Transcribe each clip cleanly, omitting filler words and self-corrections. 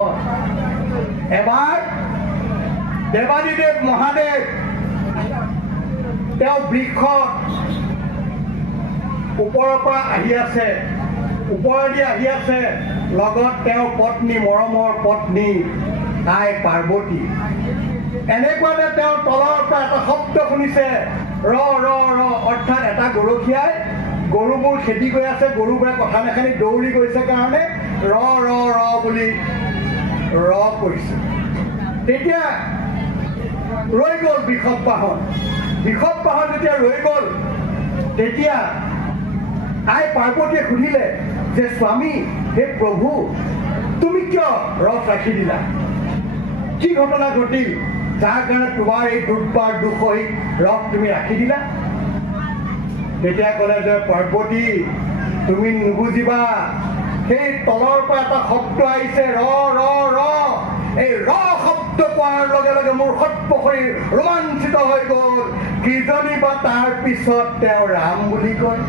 এবাৰ দেৱাদিদেৱ মহাদেৱ তেওঁ বৃক্ষত ওপৰৰ পৰা আহি আছে, ওপৰেদি আহি আছে, লগত তেওঁৰ পত্নী, মৰমৰ পত্নী আই পাৰ্বতী। এনেকুৱাতে তেওঁ তলৰ পৰা এটা শব্দ শুনিছে, ৰ ৰ ৰ, অৰ্থাৎ এটা গৰখীয়াই গৰুবোৰ খেদি গৈ আছে, গৰুবোৰে কথা নাখানি দৌৰি গৈছে কাৰণে ৰ ৰ ৰ বুলি ৰ কৰিছে। তেতিয়া ৰৈ গ'ল বৃষভ বাহন। বৃষভ বাহন যেতিয়া ৰৈ গ'ল, তেতিয়া আই পাৰ্বতীয়ে সুধিলে যে স্বামী, হে প্ৰভু, তুমি কিয় ৰথ ৰাখি দিলা? কি ঘটনা ঘটিল যাৰ কাৰণে তোমাৰ এই দুৰ্বাৰ দুঃসহিত ৰথ তুমি ৰাখি দিলা? তেতিয়া ক'লে যে পাৰ্বতী, তুমি নুবুজিবা, সেই তলৰ পৰা এটা শব্দ আহিছে, ৰ ৰ ৰ। এই ৰ শব্দ পোৱাৰ লগে লগে মোৰ সৰ্বশৰীৰ ৰোমাঞ্চিত হৈ গ'ল। কিজনী বা তাৰ পিছত তেওঁ ৰাম বুলি কয়।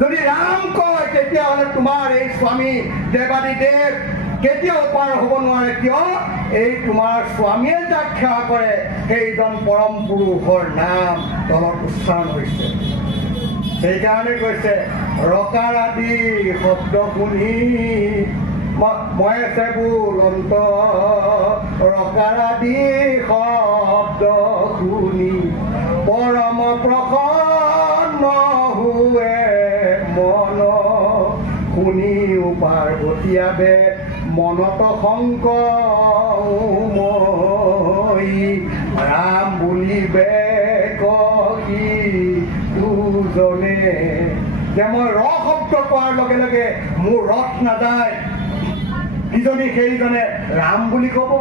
যদি ৰাম কয়, তেতিয়াহ'লে তোমাৰ এই স্বামী দেৱাদিদেৱ কেতিয়াও পাৰ হ'ব নোৱাৰে। কিয়? এই তোমাৰ স্বামীয়ে যাক সেৱা কৰে সেইজন পৰম পুৰুষৰ নাম তলত উচ্চাৰণ হৈছে। সেইকাৰণে কৈছে, ৰকাৰ আদি শব্দ শুনি মই আছে বুলন্ত, ৰকাৰ আদি শব্দ শুনি পৰম প্ৰসন্ন হুৱে মন। শুনিও পাৰ্বতীয়াবে মনত শংকময়ী, ৰাম বুলিবে কহি দুজনে। যে মই ৰ শব্দ কোৱাৰ লগে লগে মোৰ ৰথ নাযায়, ইজনী সেইজনে ৰাম বুলি ক'ব।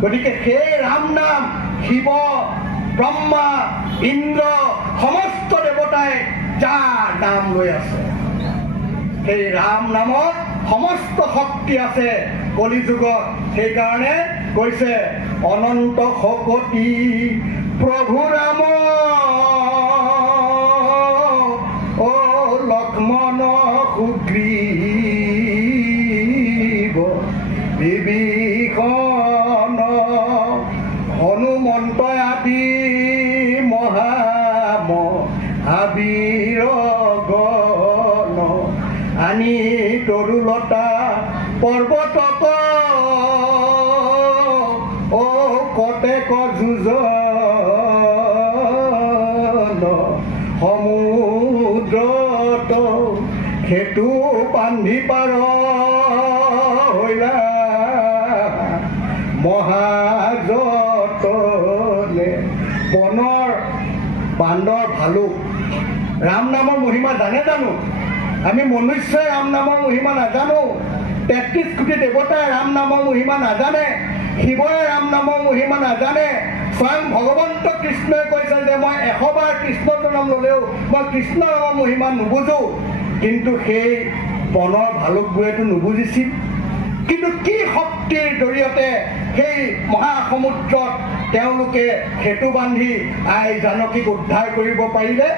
গতিকে সেই ৰাম নাম শিৱ, ব্ৰহ্মা, ইন্দ্ৰ সমস্ত দেৱতাই যাৰ নাম লৈ আছে, সেই ৰাম নামত সমস্ত শক্তি আছে কলিযুগত। সেইকাৰণে কৈছে, অনন্ত শকতি প্ৰভু ৰাম, অ লক্ষ্মণ সুগ্ৰীৱ বিভীষণ হনুমন্ত আদি মহাবীৰ গণ, আনি তৰুলতা পৰ্বতক অ কটেক যুঁজন, সমুদ্ৰত সেতু বান্ধি পাৰ হৈলা মহাযতনে। বনৰ বান্দৰ ভালুক ৰাম নামৰ মহিমা জানে জানো? আমি মনুষ্যই ৰাম নামৰ মহিমা নাজানো। 33 কোটি দেৱতাই ৰাম নামৰ মহিমা নাজানে। শিৱই ৰাম নামৰ মহিমা নাজানে। স্বয়ং ভগৱন্ত কৃষ্ণই কৈছে যে মই 100 বাৰ কৃষ্ণৰ নাম ল'লেও মই কৃষ্ণ নামৰ মহিমা নুবুজো। কিন্তু সেই বনৰ ভালুকবোৰেতো নুবুজিছিল। কিন্তু কি শক্তিৰ জৰিয়তে সেই মহাসমুদ্ৰত তেওঁলোকে সেতু বান্ধি আই জানকীক উদ্ধাৰ কৰিব পাৰিলে?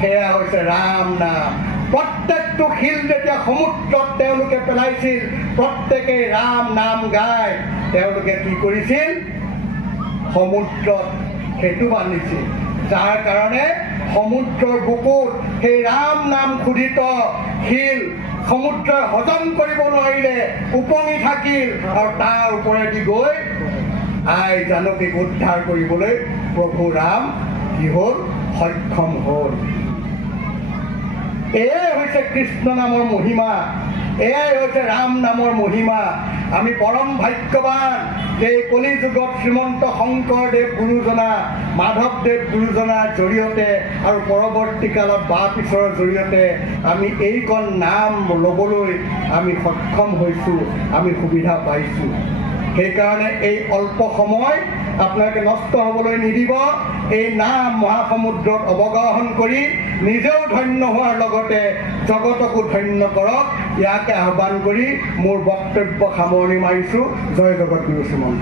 সেয়া হৈছে ৰাম নাম। প্ৰত্যেকটো শিল যেতিয়া সমুদ্ৰত তেওঁলোকে পেলাইছিল, প্ৰত্যেকেই ৰাম নাম গাই তেওঁলোকে কি কৰিছিল? সমুদ্ৰত সেতু বান্ধিছিল। যাৰ কাৰণে সমুদ্ৰৰ বুকুত সেই ৰাম নাম খোদিত শিল সমুদ্ৰই হজম কৰিব নোৱাৰিলে, উপঙি থাকিল। আৰু তাৰ ওপৰেদি গৈ আই জানকীক উদ্ধাৰ কৰিবলৈ প্ৰভু ৰাম কি হ'ল? সক্ষম হ'ল। এয়াই হৈছে কৃষ্ণ নামৰ মহিমা, এয়াই হৈছে ৰাম নামৰ মহিমা। আমি পৰম ভাগ্যৱান যে কলি যুগত শ্ৰীমন্ত শংকৰদেৱ গুৰুজনা, মাধৱদেৱ গুৰুজনাৰ জৰিয়তে আৰু পৰৱৰ্তী কালত বা পিছৰৰ জৰিয়তে আমি এইকণ নাম ল'বলৈ আমি সক্ষম হৈছোঁ, আমি সুবিধা পাইছোঁ। সেইকাৰণে এই অল্প সময় আপোনালোকে নষ্ট হ'বলৈ নিদিব। এই নাম মহাসমুদ্ৰত অৱগাহন কৰি নিজেও ধন্য হোৱাৰ লগতে জগতকো ধন্য কৰক, ইয়াকে আহ্বান কৰি মোৰ বক্তব্য সামৰণি মাৰিছোঁ। জয় জগতগুৰু শ্ৰীমন্ত।